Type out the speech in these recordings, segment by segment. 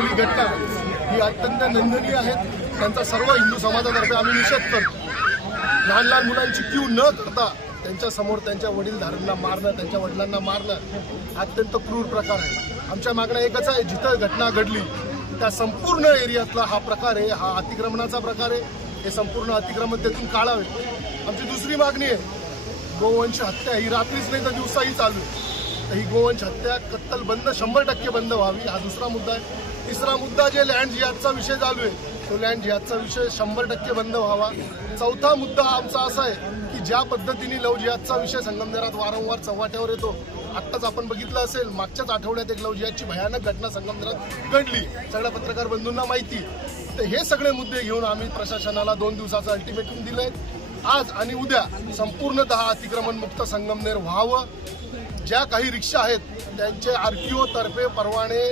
घडलेली घटना ही अत्यंत निंदनीय आहेत त्यांचा सर्व हिंदू समाजातर्फे आम्ही निषेध करतो. लहान लहान मुलांची क्यू न करता त्यांच्यासमोर त्यांच्या वडीलधारांना मारणं त्यांच्या वडिलांना मारणं अत्यंत क्रूर प्रकार आहे. आमच्या मागण्या एकच आहे जिथं घटना घडली त्या संपूर्ण एरियातला हा प्रकार आहे. हा अतिक्रमणाचा प्रकार आहे. हे संपूर्ण अतिक्रमण त्यातून काढावे. आमची दुसरी मागणी आहे गोवंश हत्या ही रात्रीच नाही तर दिवसाही चालू आहे. तर ही गोवंश हत्या कत्तल बंद शंभर टक्के बंद व्हावी हा दुसरा मुद्दा आहे. तिसरा मुद्दा जे लँड जिहादचा विषय चालू आहे तो लँड जिहादचा विषय शंभर टक्के बंद व्हावा. चौथा मुद्दा आमचा असा आहे की ज्या पद्धतीने लव जिहादचा विषय संगमनेरात वारंवार चव्हाट्यावर येतो आत्ताच आपण बघितलं असेल मागच्याच आठवड्यात एक लव जिहादची भयानक घटना संगमनेरात घडली. सगळ्या पत्रकार बंधूंना माहिती तर हे सगळे मुद्दे घेऊन आम्ही प्रशासनाला दोन दिवसाचं अल्टिमेटम दिलंय. आज आणि उद्या संपूर्णतः अतिक्रमण मुक्त संगमनेर व्हावं. ज्या काही रिक्षा आहेत त्यांचे आर टी ओतर्फे परवाने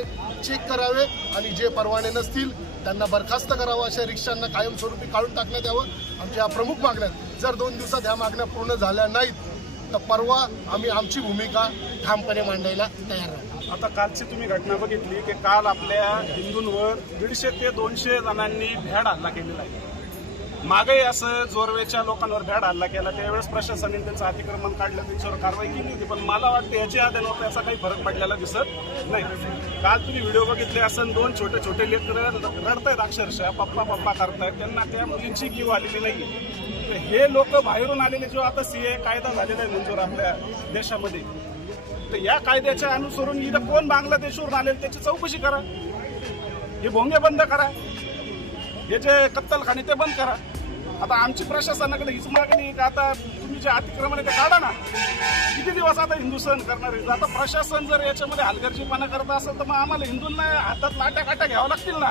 चेक करावे आणि जे परवाने नसतील त्यांना बरखास्त करावं अशा रिक्षांना कायमस्वरूपी काढून टाकण्यात यावं. आमच्या या प्रमुख मागण्या जर दोन दिवसात ह्या मागण्या पूर्ण झाल्या नाहीत तर परवा आम्ही आमची भूमिका ठामपणे मांडायला तयार आहोत आता कालची तुम्ही घटना बघितली की काल आपल्या हिंदूंवर दीडशे ते दोनशे जणांनी भ्याड हल्ला केलेला आहे. मागे असं जोरवेच्या लोकांवर भ्याड हल्ला केला त्यावेळेस प्रशासनाने त्यांचं अतिक्रमण काढलं त्यांच्यावर कारवाई केली होती. पण मला वाटतं याच्या आधारावर त्याचा काही फरक पडलेला दिसत नाही. काल तुम्ही व्हिडिओ बघितले असं दोन छोटे छोटे लेकरं रडतायत अक्षरशः पप्पा पप्पा करतायत त्यांना त्या मुलींची गीव आलेली नाही तर हे लोक बाहेरून आलेले जो आता सीए कायदा झालेला आहे मंजूर आपल्या देशामध्ये तर या कायद्याच्या अनुसरून इथं कोण बांगलादेशवरून आलेलं त्याची चौकशी करा. हे भोंगे बंद करा. हे जे कत्तलखाने ते बंद करा. आता आमची प्रशासनाकडे हीच मागणी का आता तुम्ही जे अतिक्रमण आहे ते काढा ना. किती दिवस आता हिंदू सहन करणार आहे आता प्रशासन जर याच्यामध्ये हलगर्जीपणा करत असेल तर मग आम्हाला हिंदूंना हातात लाट्या काट्या घ्याव्या लागतील ना.